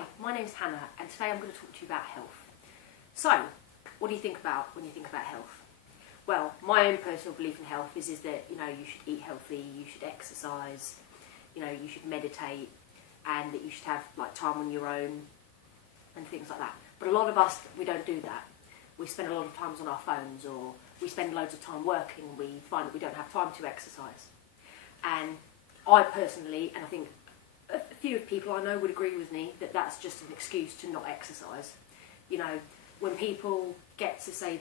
Hi, my name's Hannah and today I'm going to talk to you about health. So, what do you think about when you think about health? Well, my own personal belief in health is that, you should eat healthy, you should exercise, you should meditate, and that you should have time on your own and things like that. But a lot of us, we don't do that. We spend a lot of time on our phones, or we spend loads of time working and we find that we don't have time to exercise. And I personally, and I think a few people I know would agree with me, that that's just an excuse to not exercise. When people get to say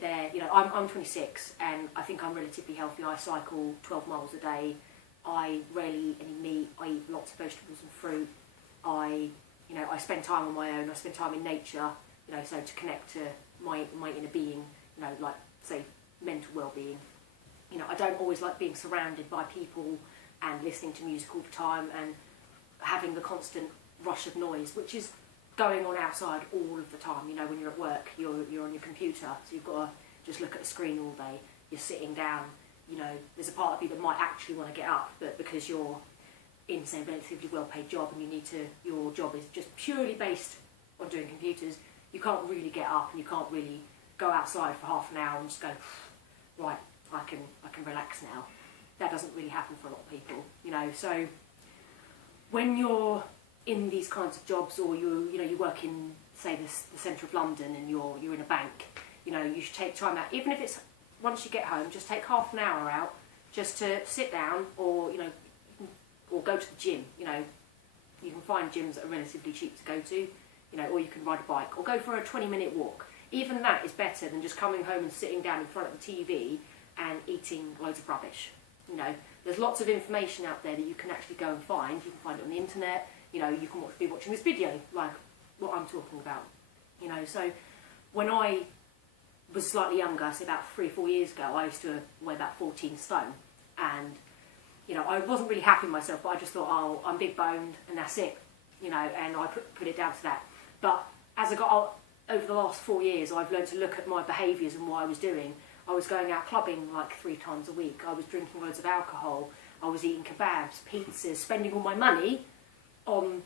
I'm 26 and I think I'm relatively healthy. I cycle 12 miles a day. I rarely eat any meat. I eat lots of vegetables and fruit. I spend time on my own. I spend time in nature, so to connect to my inner being, say mental well-being. I don't always like being surrounded by people and listening to music all the time and having the constant rush of noise, which is going on outside all of the time. When you're at work, you're on your computer, so you've got to just look at the screen all day. You're sitting down. There's a part of you that might actually want to get up, but because you're in, say, a relatively well-paid job and your job is just purely based on doing computers, you can't really get up and you can't really go outside for half an hour and just go, right, I can relax now. That doesn't really happen for a lot of people, So when you're in these kinds of jobs, or you work in, say, the centre of London, and you're in a bank, you should take time out, even if it's once you get home, just take half an hour out just to sit down, or or go to the gym. You can find gyms that are relatively cheap to go to, or you can ride a bike or go for a 20-minute walk. Even that is better than just coming home and sitting down in front of the TV and eating loads of rubbish. There's lots of information out there that you can actually go and find. You can find it on the internet. You can be watching this video, like what I'm talking about. So when I was slightly younger, say about 3 or 4 years ago, I used to weigh about 14 stone. And, I wasn't really happy with myself, but I just thought, oh, I'm big boned and that's it. And I put it down to that. But as I got over the last 4 years, I've learned to look at my behaviours and what I was doing. I was going out clubbing 3 times a week. I was drinking loads of alcohol. I was eating kebabs, pizzas, spending all my money on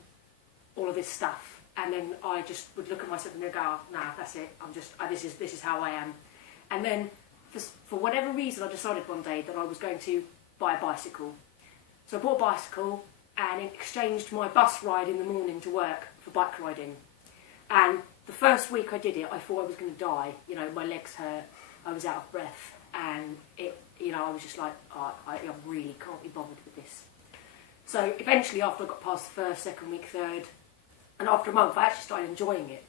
all of this stuff. And then I just would look at myself and go, oh, nah, that's it. This is how I am. And then for whatever reason, I decided one day that I was going to buy a bicycle. So I bought a bicycle and exchanged my bus ride in the morning to work for bike riding. And the first week I did it, I thought I was going to die. My legs hurt. I was out of breath, and I was just like, oh, I really can't be bothered with this. So eventually, after I got past the first, second week, third, and after a month, I actually started enjoying it.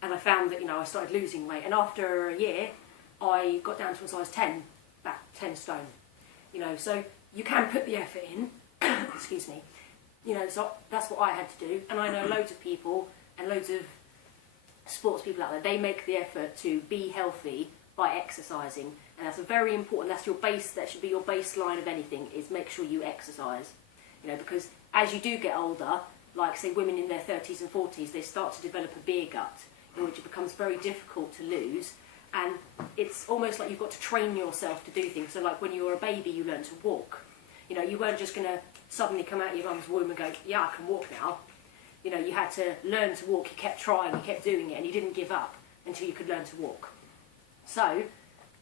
And I found that, I started losing weight. And after a year, I got down to a size 10, about 10 stone. So you can put the effort in, excuse me. So that's what I had to do. And I know loads of people and loads of sports people out there, they make the effort to be healthy by exercising, and that's very important. That's your base. That should be your baseline of anything, is make sure you exercise. Because as you do get older, like say women in their 30s and 40s, they start to develop a beer gut, in which it becomes very difficult to lose, and it's almost like you've got to train yourself to do things. So like when you were a baby, you learned to walk. You weren't just going to suddenly come out of your mum's womb and go, yeah, I can walk now. You had to learn to walk. You kept trying, you kept doing it, and you didn't give up until you could learn to walk. So,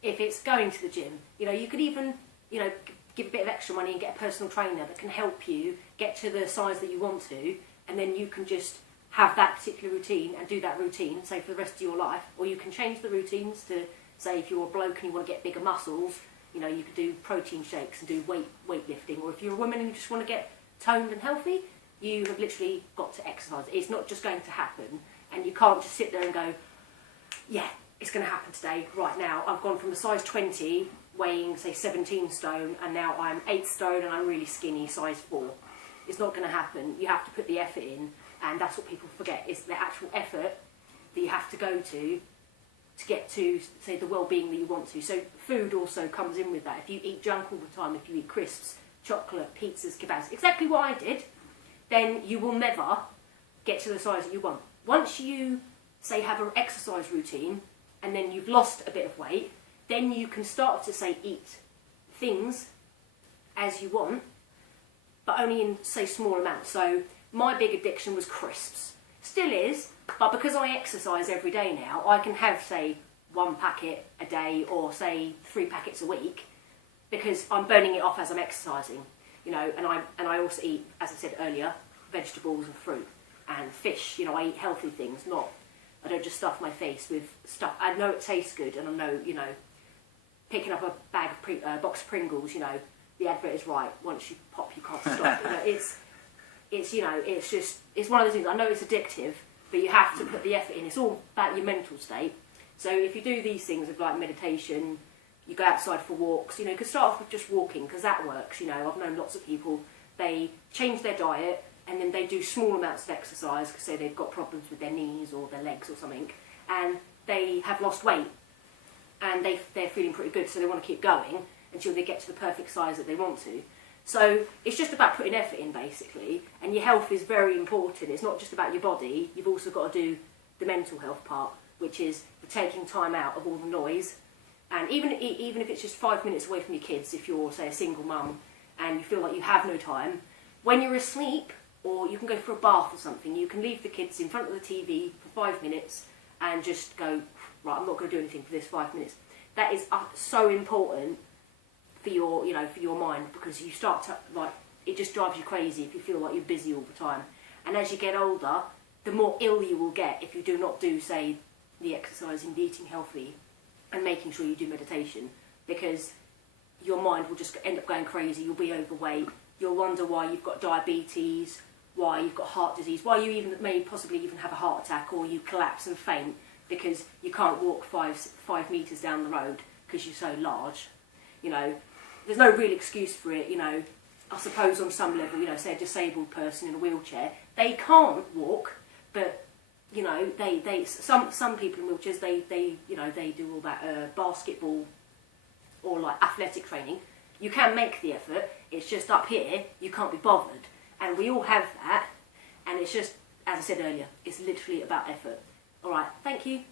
if it's going to the gym, you could even, give a bit of extra money and get a personal trainer that can help you get to the size that you want to, and then you can just have that particular routine and do that routine, say, for the rest of your life. Or you can change the routines to, say, if you're a bloke and you want to get bigger muscles, you could do protein shakes and do weightlifting. Or if you're a woman and you just want to get toned and healthy, you have literally got to exercise. It's not just going to happen, and you can't just sit there and go, yeah, it's going to happen today, right now. I've gone from a size 20, weighing, say, 17 stone, and now I'm 8 stone and I'm really skinny, size 4. It's not going to happen. You have to put the effort in, and that's what people forget, is the actual effort that you have to go to get to, say, the well-being that you want to. So food also comes in with that. If you eat junk all the time, if you eat crisps, chocolate, pizzas, kebabs, exactly what I did, then you will never get to the size that you want. Once you, say, have an exercise routine, and then you've lost a bit of weight, then you can start to, say, eat things as you want, but only in, say, small amounts. So my big addiction was crisps. Still is, but because I exercise every day now, I can have, say, 1 packet a day or, say, 3 packets a week, because I'm burning it off as I'm exercising, you know, and I also eat, as I said earlier, vegetables and fruit and fish. You know, I eat healthy things, I don't just stuff my face with stuff. I know it tastes good, and I know, you know, picking up a bag of box of Pringles, you know, the advert is right. Once you pop, you can't stop. You know, it's you know, it's one of those things. I know it's addictive, but you have to put the effort in. It's all about your mental state. So if you do these things of like meditation, you go outside for walks, you know, you can start off with just walking, because that works. You know, I've known lots of people, they change their diet and then they do small amounts of exercise, because say they've got problems with their knees or their legs or something, and they have lost weight and they're feeling pretty good, so they want to keep going until they get to the perfect size that they want to. So it's just about putting effort in, basically, and your health is very important. It's not just about your body, you've also got to do the mental health part, which is the taking time out of all the noise. And even if it's just 5 minutes away from your kids, if you're, say, a single mum and you feel like you have no time, when you're asleep, or you can go for a bath or something, you can leave the kids in front of the TV for 5 minutes and just go, right, I'm not going to do anything for this 5 minutes. That is so important for your, you know, for your mind, because you start to, like, it just drives you crazy if you feel like you're busy all the time. And as you get older, the more ill you will get if you do not do, say, the exercising, the eating healthy, and making sure you do meditation, because your mind will just end up going crazy. You'll be overweight, you'll wonder why you've got diabetes, why you've got heart disease, why you even may possibly even have a heart attack, or you collapse and faint because you can't walk five metres down the road because you're so large. You know, there's no real excuse for it. You know, I suppose on some level, you know, say a disabled person in a wheelchair, they can't walk, but you know, some people in wheelchairs, they you know, they do all that basketball or like athletic training. You can make the effort. It's just up here you can't be bothered, and we all have that. And it's just, as I said earlier, it's literally about effort. All right, thank you.